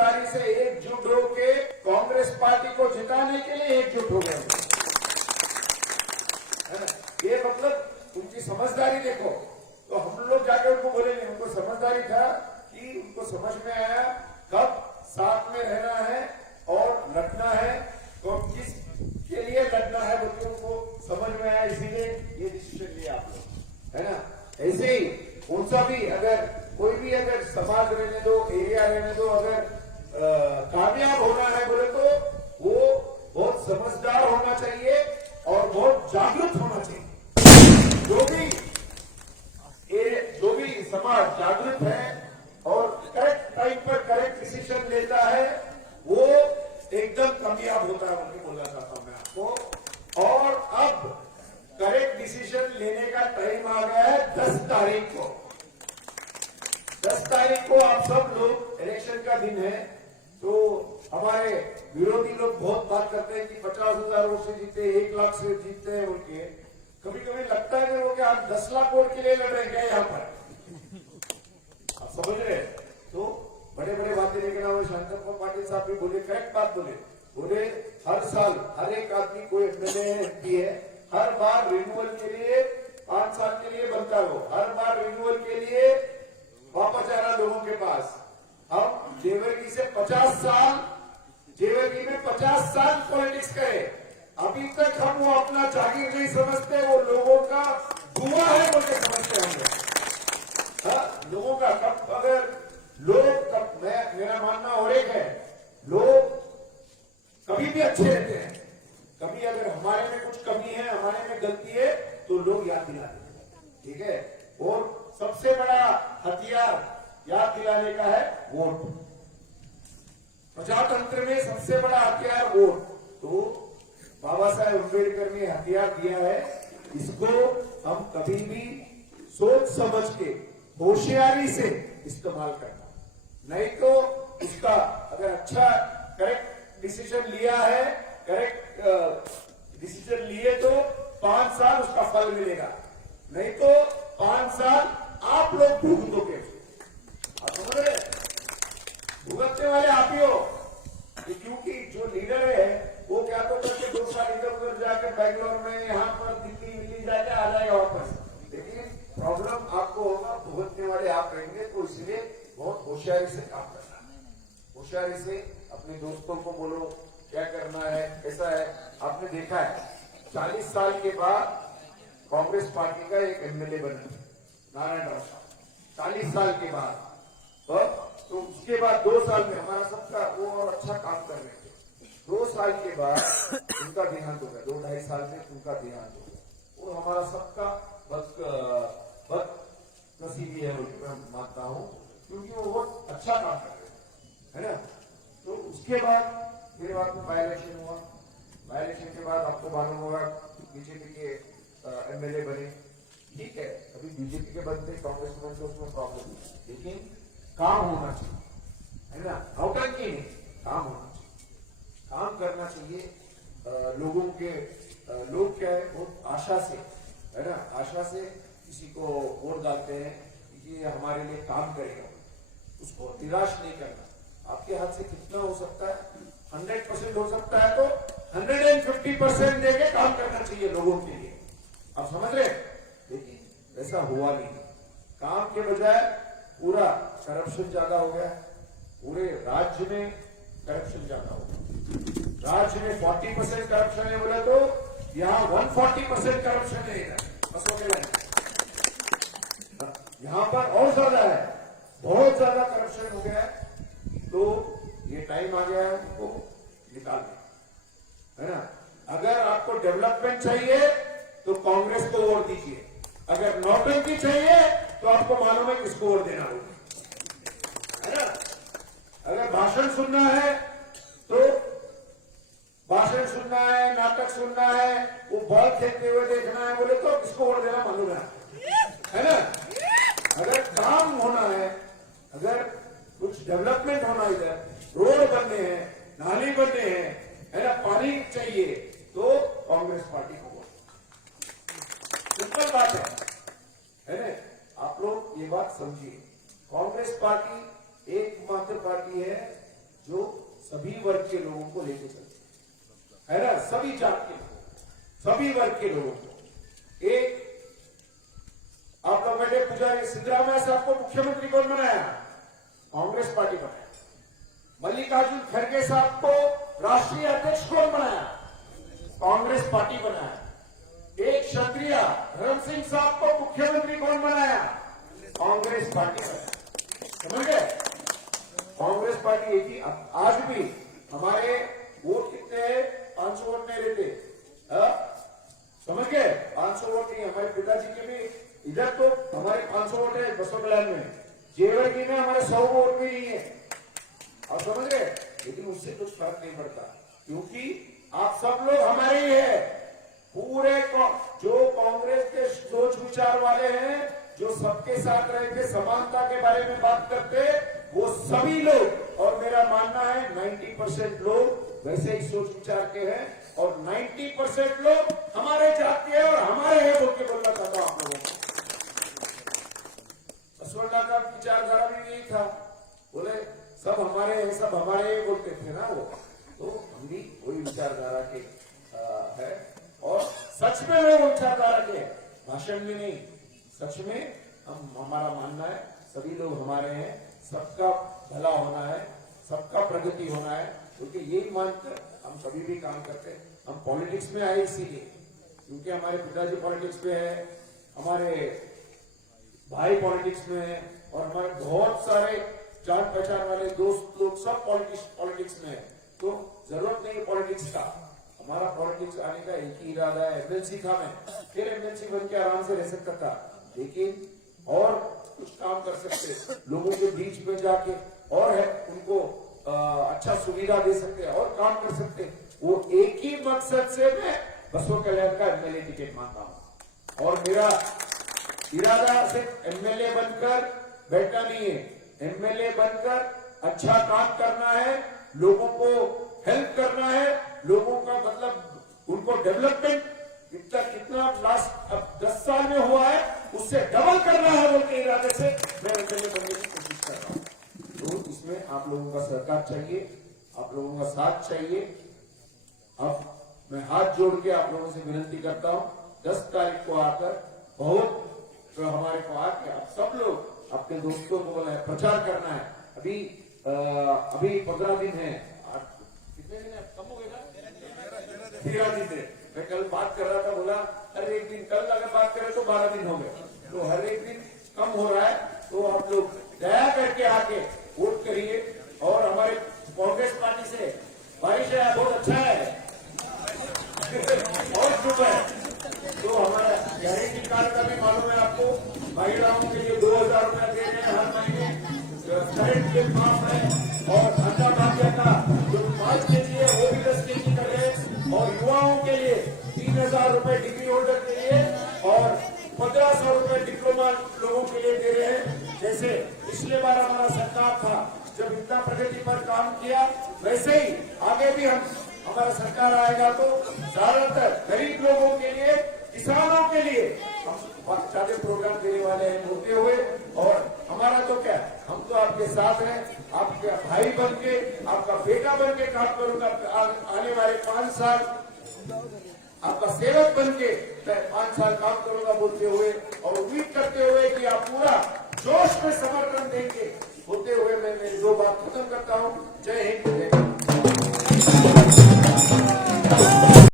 समझदारी से एकजुट होके कांग्रेस पार्टी को जिताने के लिए एकजुट हो गए, है ना। ये मतलब उनकी समझदारी देखो। तो हम लोग जाके उनको बोलेंगे, उनको समझदारी था कि उनको समझ में आया कब साथ में रहना है और लड़ना है, तो किस के लिए लड़ना है वो उनको समझ में आया, इसीलिए ये डिसीजन लिया आप लोग, है ना। ऐसे ही कौन सा भी अगर कोई भी अगर समाज रहने दो, एरिया रहने दो, अगर कामयाब होना है बोले तो वो बहुत समझदार होना चाहिए और बहुत जागरूक होना चाहिए। जो भी समाज जागरूक है और करेक्ट टाइम पर करेक्ट डिसीजन लेता है वो एकदम कामयाब होता है, उनके बोलना चाहता हूं मैं आपको। और अब करेक्ट डिसीजन लेने का टाइम आ गया है 10 तारीख को। 10 तारीख को आप सब लोग, इलेक्शन का दिन है, तो हमारे विरोधी लोग बहुत बात करते हैं कि 50,000 वोट से जीते, 1 लाख से जीतते हैं उनके। कभी कभी लगता है कि वो क्या हम 10 लाख वोट के लिए लड़ रहे हैं यहाँ पर, आप समझ रहे हैं। तो बड़े बड़े बातें लेकर आओ। शंकर पाटिल साहब भी बोले, करेक्ट बात बोले हर साल हर एक आदमी कोई एमएलए एमपी है, हर बार रिन्यूअल के लिए 5 साल के लिए बनता हो, हर बार रिन्यूअल के लिए वापस आ रहा लोगों के पास। हम जेवर्गी से 50 साल, जेवर्गी में 50 साल पॉलिटिक्स करे, अभी तक हम वो अपना जागीर नहीं समझते, वो लोगों का दुआ है बोल के समझते होंगे। लोगों का कब अगर लोग कब, मेरा मानना और एक है, लोग कभी भी अच्छे रहते हैं, कभी अगर हमारे में कुछ कमी है, हमारे में गलती है तो लोग याद दिलाते हैं, ठीक है। और सबसे बड़ा हथियार याद दिलाने का है वोट। प्रजातंत्र में सबसे बड़ा हथियार वोट, तो बाबा साहेब अम्बेडकर ने हथियार दिया है, इसको हम कभी भी सोच समझ के होशियारी से इस्तेमाल करना, नहीं तो उसका अगर अच्छा करेक्ट डिसीजन लिया है, करेक्ट डिसीजन लिए तो 5 साल उसका फल मिलेगा, नहीं तो 5 साल आप लोग भुगतोगे। आप समझ रहे, भुगतने वाले आप ही हो, क्योंकि जो लीडर है वो क्या तो करके 2 साल इधर उधर जाके बैंगलोर में, यहाँ पर दिल्ली जाके आ जाएगा वापस, लेकिन प्रॉब्लम आपको होगा, भुगतने वाले आप रहेंगे। तो इसलिए बहुत होशियारी से काम करना है, होशियारी से अपने दोस्तों को बोलो क्या करना है, कैसा है। आपने देखा है 40 साल के बाद कांग्रेस पार्टी का एक एमएलए बना नारायण राव, 40 साल के बाद। तो उसके बाद 2 साल में हमारा सबका वो और अच्छा काम कर रहे थे, 2 साल के बाद उनका देहांत हो गया, 2-2.5 साल में उनका देहांत हो गया। वो हमारा सबका नसीबी है मैं मानता हूँ, क्योंकि वो बहुत अच्छा काम कर रहे थे, है ना। तो उसके बाद फिर बाद में बाई इलेक्शन हुआ, बाई इलेक्शन के बाद आपको मालूम होगा बीजेपी के एमएलए बने, ठीक है। अभी बीजेपी के बनते कांग्रेस में तो उसमें प्रॉब्लम है, लेकिन काम होना चाहिए, है ना, नौटंकी नहीं, काम होना चाहिए, काम करना चाहिए। लोगों के लोग क्या है बहुत आशा से, है ना, आशा से किसी को वोट डालते हैं कि ये हमारे लिए काम करेगा, उसको निराश नहीं करना। आपके हाथ से कितना हो सकता है, 100% हो सकता है तो 150% देके काम करना चाहिए लोगों के लिए, आप समझ रहे। लेकिन ऐसा हुआ नहीं, काम के बजाय पूरा करप्शन ज्यादा हो गया, पूरे राज्य में करप्शन ज्यादा हो गया। राज्य में 40% करप्शन है बोला तो यहाँ 140% करप्शन है इधर यहाँ पर और ज्यादा है, बहुत ज्यादा करप्शन हो गया है। तो ये टाइम आ गया है उनको निकालने, है ना। अगर आपको डेवलपमेंट चाहिए तो कांग्रेस को वोट दीजिए, अगर नौटंकी चाहिए तो आपको मालूम है किसको वोट देना होगा, है ना। अगर भाषण सुनना है तो भाषण सुनना है, नाटक सुनना है, वो बॉल खेलते हुए देखना है बोले तो किसको वोट देना मालूम है ना। अगर काम होना है, अगर कुछ डेवलपमेंट होना, इधर रोड बनने हैं, नाली बनने हैं, है ना, पानी चाहिए तो कांग्रेस पार्टी को वोट, सिंपल बात है ना। आप लोग ये बात समझिए, कांग्रेस पार्टी एकमात्र पार्टी है सभी वर्ग के लोगों को लेके चलते है ना, सभी जात के लोगों, सभी वर्ग के लोगों को। एक आप लोग बैठे पुजारी सिद्धरामैया साहब को मुख्यमंत्री कौन बनाया? कांग्रेस पार्टी बनाया। मल्लिकार्जुन खड़गे साहब को राष्ट्रीय अध्यक्ष कौन बनाया? कांग्रेस पार्टी बनाया। एक क्षत्रिय धर्म सिंह साहब को मुख्यमंत्री कौन बनाया? कांग्रेस पार्टी बनाया। समझ गए? कांग्रेस पार्टी एक ही। आज भी हमारे वोट कितने हैं? 500 वोट नहीं रहते। समझ गए? 500 वोट नहीं। हमारे पिताजी के भी इधर तो हमारे 500 वोट है बसों कल्याण में, जेवरगी में हमारे 100 वोट भी नहीं है। आप समझ गए? लेकिन उससे कुछ फर्क नहीं पड़ता, क्योंकि आप सब लोग हमारे ही है। पूरे जो कांग्रेस के सोच विचार वाले हैं, जो सबके साथ रह के समानता के बारे में बात करते, वो सभी लोग, और मेरा मानना है 90% लोग वैसे ही सोच विचार के हैं, और 90% लोग हमारे जाति है और हमारे हैं बोल के बोलना चाहता हूं आप लोगों को। बसवण्णा का विचारधारा भी यही था, बोले सब हमारे हैं, सब हमारे बोलते थे ना वो। तो हम भी वही विचारधारा के है, और सच में वो विचारधारा के भाषण में नहीं, सच में हमारा मानना है सभी लोग हमारे हैं, सबका भला होना है, सबका प्रगति होना है, क्योंकि यही मानकर हम कभी भी काम करते हैं। हम पॉलिटिक्स में आए इसीलिए, क्योंकि हमारे पिताजी पॉलिटिक्स में है, हमारे भाई पॉलिटिक्स में है, और हमारे बहुत सारे जान पहचान वाले दोस्त लोग सब पॉलिटिक्स में है। तो जरूरत नहीं है पॉलिटिक्स का। हमारा पॉलिटिक्स आने का एक ही इरादा है। एमएलसी था मैं, फिर एमएलसी बन के आराम से रह सकता था, लेकिन और कुछ काम कर सकते, लोगों के बीच में जाके और है उनको अच्छा सुविधा दे सकते और काम कर सकते। वो एक ही मकसद से मैं बसों कल्याण का एमएलए टिकट मांगता हूं, और मेरा इरादा सिर्फ एमएलए बनकर बैठना नहीं है, एमएलए बनकर अच्छा काम करना है, लोगों को हेल्प करना है, लोगों का मतलब उनको डेवलपमेंट कितना लास्ट अब 10 साल में हुआ है उससे डबल करना है बोल के इरादे से मैं एमएलए बनने की कोशिश कर रहा हूं। तो इसमें आप लोगों का सहकार चाहिए, आप लोगों का साथ चाहिए। अब मैं हाथ जोड़ के आप लोगों से विनती करता हूं, 10 तारीख को आकर बहुत तो हमारे को आके आप सब लोग अपने दोस्तों को बोला है प्रचार करना है। अभी 15 दिन है, कितने दिन है? कम हो गए ना? 13 दिन है। मैं कल बात कर रहा था, बोला हर एक दिन, कल अगर बात करें तो 12 दिन हो गए, तो हर एक दिन कम हो रहा है। तो आप लोग दया करके आके वोट करिए, और हमारे कांग्रेस पार्टी से बारिश है, बहुत अच्छा है और शुभ है। तो हमारा गारंटी कार्ड का भी मालूम है आपको, महिलाओं के लिए 2000 रुपया दे रहे हैं हर महीने, करंट बिल माफ है, और ठंडा भाग्य का जो 5 केजी है वो भी 10 केजी कर रहे हैं, और युवाओं के लिए 3000 रुपए डिग्री होल्डर के लिए, और 1500 रुपए डिप्लोमा लोगों के लिए दे रहे हैं। जैसे पिछले बार हमारा सरकार था, जब इतना प्रगति पर काम किया, वैसे ही आगे भी हमारा सरकार आएगा तो ज्यादातर गरीब लोगों के लिए, किसानों के लिए हम बहुत ज्यादा प्रोग्राम देने वाले हैं होते हुए। और हमारा तो क्या, हम तो आपके साथ हैं, आपके भाई बन के, आपका बेटा बन के काम करूंगा। आने वाले 5 साल आपका सेवक बन के 5 साल काम करूंगा बोलते हुए, और उम्मीद करते हुए कि आप पूरा जोश में समर्थन देंगे होते हुए मैं मेरी 2 बात खत्म करता हूं। जय हिंद।